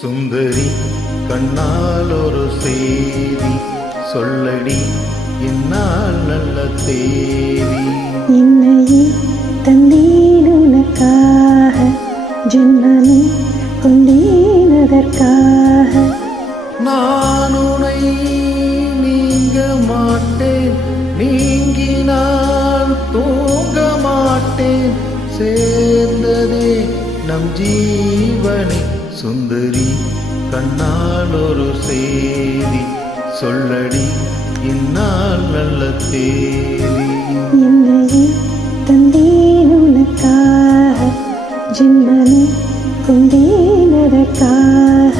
சுந்தரி கண்ணால் ஒரு செய்தி சொல்லடி இந்நாள் நல்ல தேதி. என்னையே தந்தேன் உனக்காக, ஜென்மமே கொண்டேன் அதற்காக. நான் உன்னை நீங்க மாட்டேன், நீங்கினால் தூங்க மாட்டேன், சேர்ந்ததே நம் ஜீவனே. சுந்தரி கண்ணால் ஒரு செய்தி சொல்லடி இந்நாள் நல்ல தேதி. என்னையே தந்தேன் உனக்காக, ஜென்மமே கொண்டேன் அதற்காக.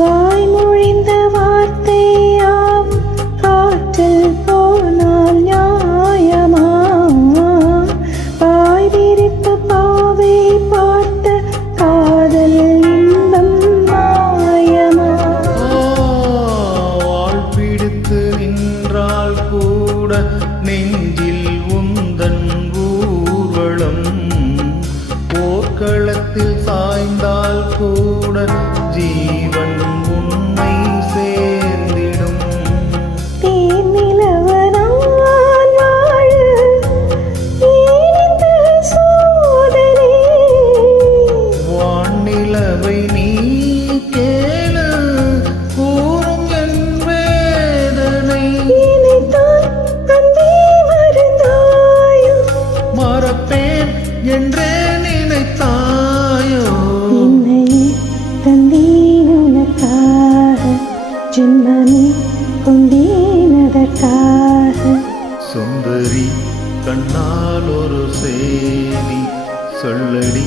வாய்மொழிந்த வார்த்தையாம் காற்றில் போனால் நியாயமா? வாய் விரித்து பாவை பார்த்த காதல் இன்பம் மாயமா? வாழ் பிடித்து நின்றால் கூட நெஞ்சில் உந்தன் ஊர்வலம், போர்க்களத்தில் சாய்ந்தால் கூட ஜீவன் உன்னை சேர்ந்திடும். தேனிலவனான் வாழ ஏனிந்த சோதனை? வானிலவை நீ கேளு கூறும் என் வேதனை. இனிதான் அன்பே மறந்தாயோ? மறப்பேன் என்றே நினைத்தாயோ? என்னையே தந்தேன் உனக்காக, ஜென்மமே கொண்டேன் அதற்காக. சுந்தரி கண்ணால் ஒரு செய்தி சொல்லடி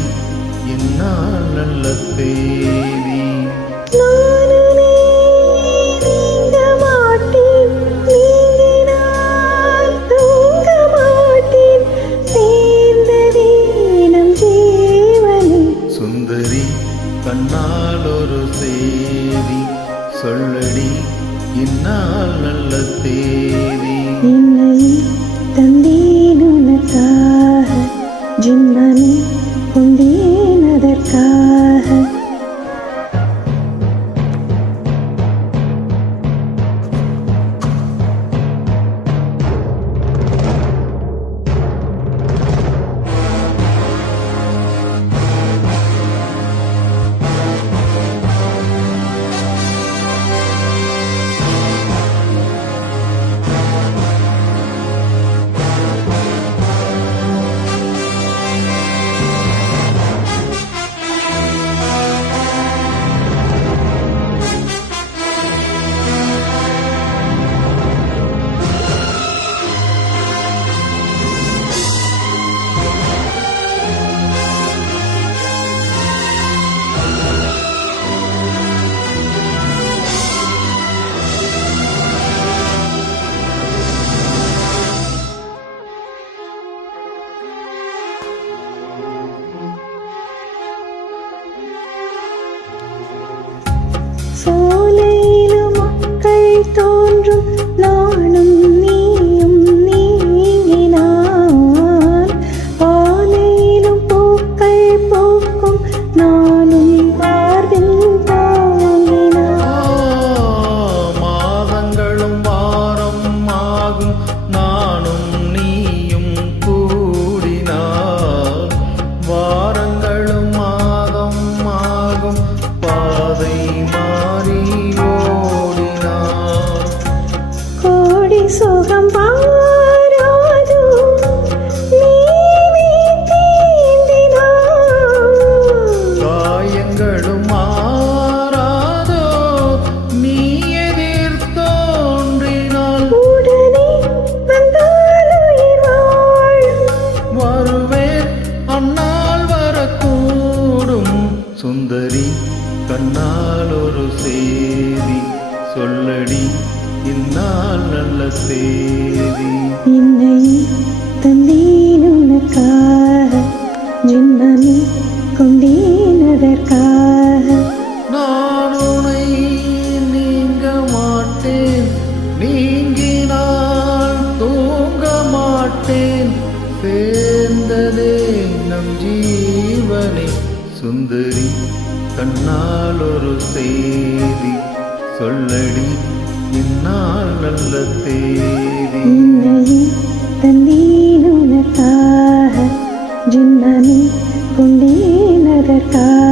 இந்நாள் நல்ல தேதி. நானுமே நீங்க மாட்டேன், நீங்கினால் தூங்க மாட்டேன், சேர்ந்ததே நம் ஜீவனே. சுந்தரி கண்ணால் ஒரு செய்தி சொல்லடி இந்நாள் நல்ல தேதி. என்னையே தந்தேன் உனக்காக, ஜென்மமே கொண்டேன் அதற்காக. சோலையிலும் மக்கள் தோன்றும் நானும் நீயும் நீங்கினான், பாலையிலும் பூக்கள் பூக்கும் நானும் மார்பில் தாங்கினான். மாதங்களும் வாரம் ஆகும் நானும் நீயும் கூடினார், வார சுந்தரி கண்ணால் ஒரு செய்தி சொல்லடி இந்நாள் நல்ல செய்தி. என்னை தந்தேன் உனக்காக, ஜென்மமே கொண்டேன் அதற்காக. நான் உன்னை நீங்க மாட்டேன், நீங்கினால் தூங்க மாட்டேன், சேர்ந்ததே நம் ஜீவனை. சுந்தரி கண்ணால் ஒரு செய்தி சொல்லடி இந்நாள் நல்ல தேதி. என்னை தந்தேன் உனக்காக, ஜென்மமே கொண்டேன் அதற்காக.